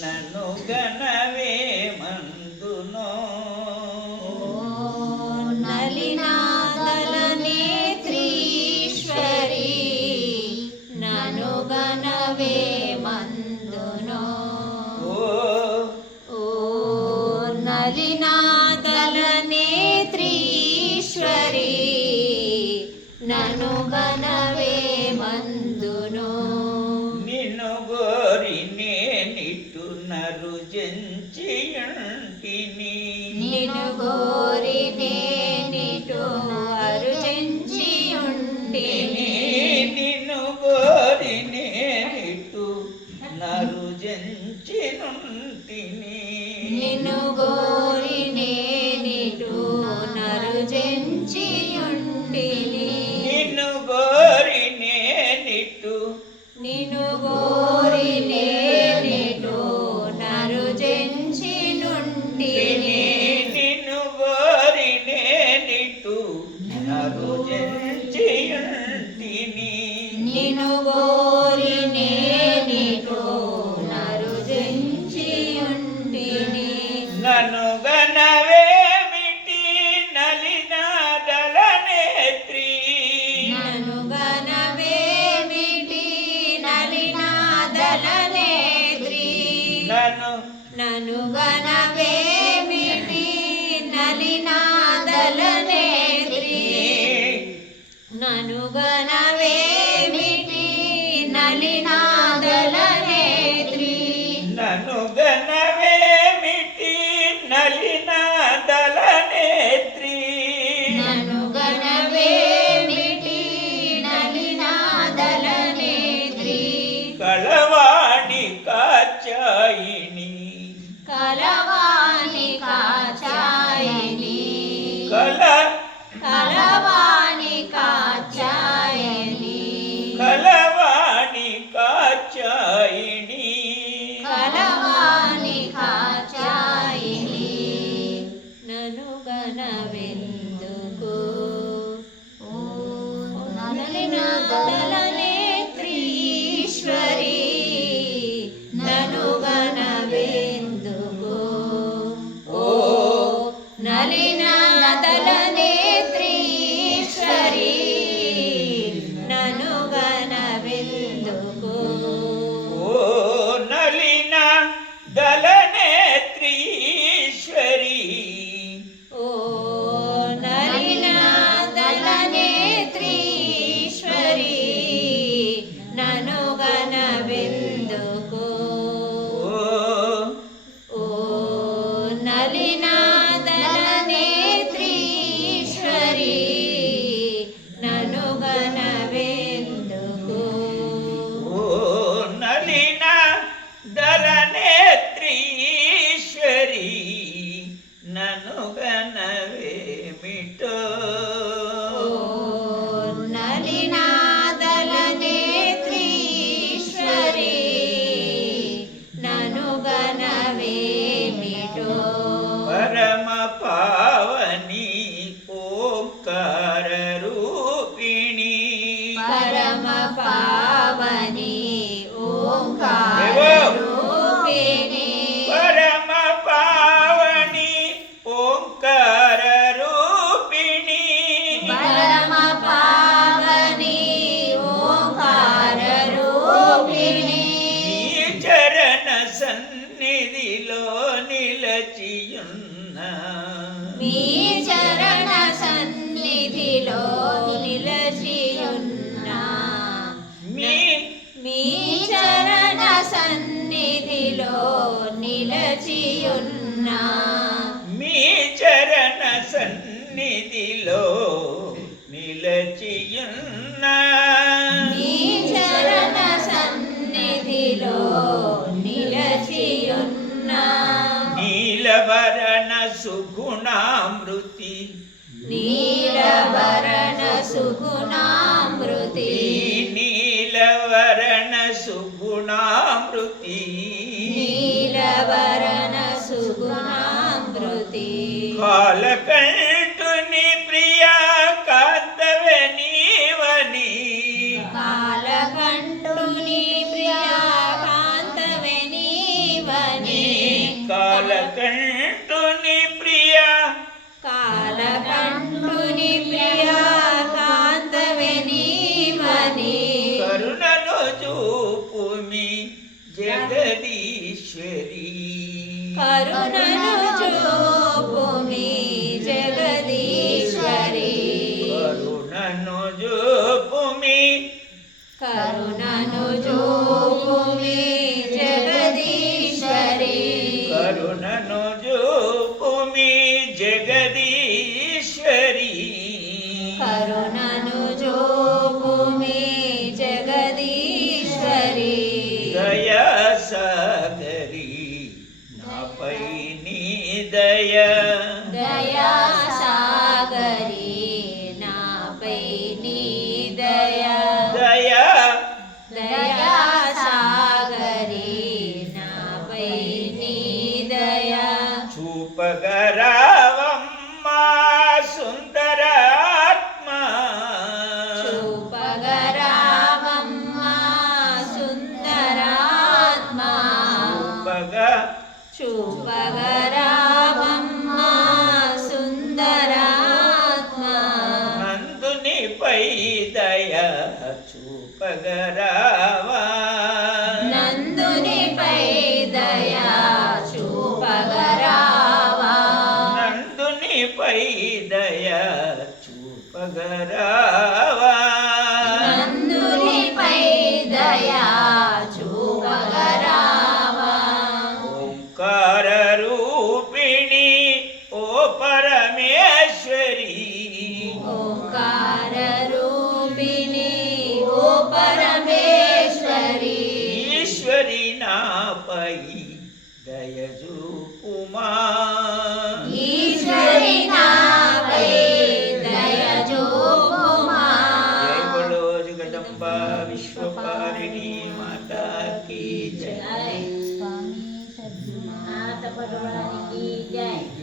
నన్ను గనవే మందునో నలినాదల నేత్రీశ్వరి నను గనవే మందునో ఓ నలినాదల నేత్రీశ్వరి నను గనవే మందునో నిన్ను గోరి నేనిట్టు నరుజంచియుంటిని నిన్ను గోరి నేనిటు అరుజంచియుంటిని నిన్ను గోరి నేనిట్టు నరుజంచినుంటిని నిన్ను గోరి నేనిటు నరుజంచియుంటిని నిన్ను గోరి నేనిట్టు నిన్ను గోరి నేనిటు నరుజంచినుంటిని నిన్ను గోరి నేనిట్టు నరుజంచియుంటిని నిన్ను గోరి నేనిటు నరుజంచియుంటిని నన్ను గనవేమిటి నలినాదల నేత్రి నను గనవేమిటి నలినాదల నేత్రి నను గనవేమిటి నలినాదల నేత్రి నను గనవేమిటి నలినాదల నేత్రి నన్ను గనవేమిటి నలినాదల నేత్రి నను గనవేమిటి నలినాదల నేత్రి కళవాణి కాచాయిని కలవాణి కాచాయని కలవాణి కాచాయని కళవాణి కాచాయిని కలవాణి కాచాయని నను గనవెందుకు ఓ నలినాదల నేత్రీశ్వరి నను గనవెందుకు ఓ నలినాదల నేత్రీశ్వరి నను గనవెందుకు ఓ నలిన దల నేత్రీశ్వరి ఓ నలినాదల నేత్రీశ్వరి నను గనవెందుకు ఓ ఓ నలినాదల నేత్రీశ్వరి నను గనవెందుకు ఓ నలిన దల నేత్రీశ్వరి నన్ను గనవేమిటో ఓ నలినాదల నేత్రీశ్వరి నను గనవేమిటో పరమ పావని ఓంకార రూపిణి పరమ పావని ఓంకార రూపిణి పరమ పావని ఓంకార రూపిణి పరమ పావని ఓంకార రూపిణి నీ చరణ సన్నిధిలో నిలచియున్న మీ చరణ సన్నిధిలో నిలచియున్నా మీ మీ చరణ సన్నిధిలో నిలచియున్నా మీ చరణ సన్నిధిలో నిలచియున్న మీ చరణ సన్నిధిలో నిలచియున్నా నీలవరణ సుగుణామృతి నీలవరణ సుగుణామృతి నీలవరణ సుగుణామృతి నీలవరణ సుగుణామృతి కాలకంఠుని ప్రియా కాంతవే నీవని కాలకంఠుని ప్రియా కాంతవే నీవని దయాసాగరి నాపై నీ దయ దయా సాగరి నాపై నీ దయా దయా దయా సాగరి నాపై నీ దయా చూపగరావమ్మా సుందరాత్మ చూపగరావమ్మా సుందరాత్మా చూపగరావమ్మా సుందరాత్మా నందునిపై దయ చూపగరావా నందునిపై దయా చూపగరావా నందునిపై దయ చూపగరావా నందునిపై దయా చూపగరావా ఓంకార రూపిణి ఓ పరమేశ్వరి ఓంకార రూపిణి ఓ పరమేశ్వరి ఈశ్వరి నాపై దయ చూపుమా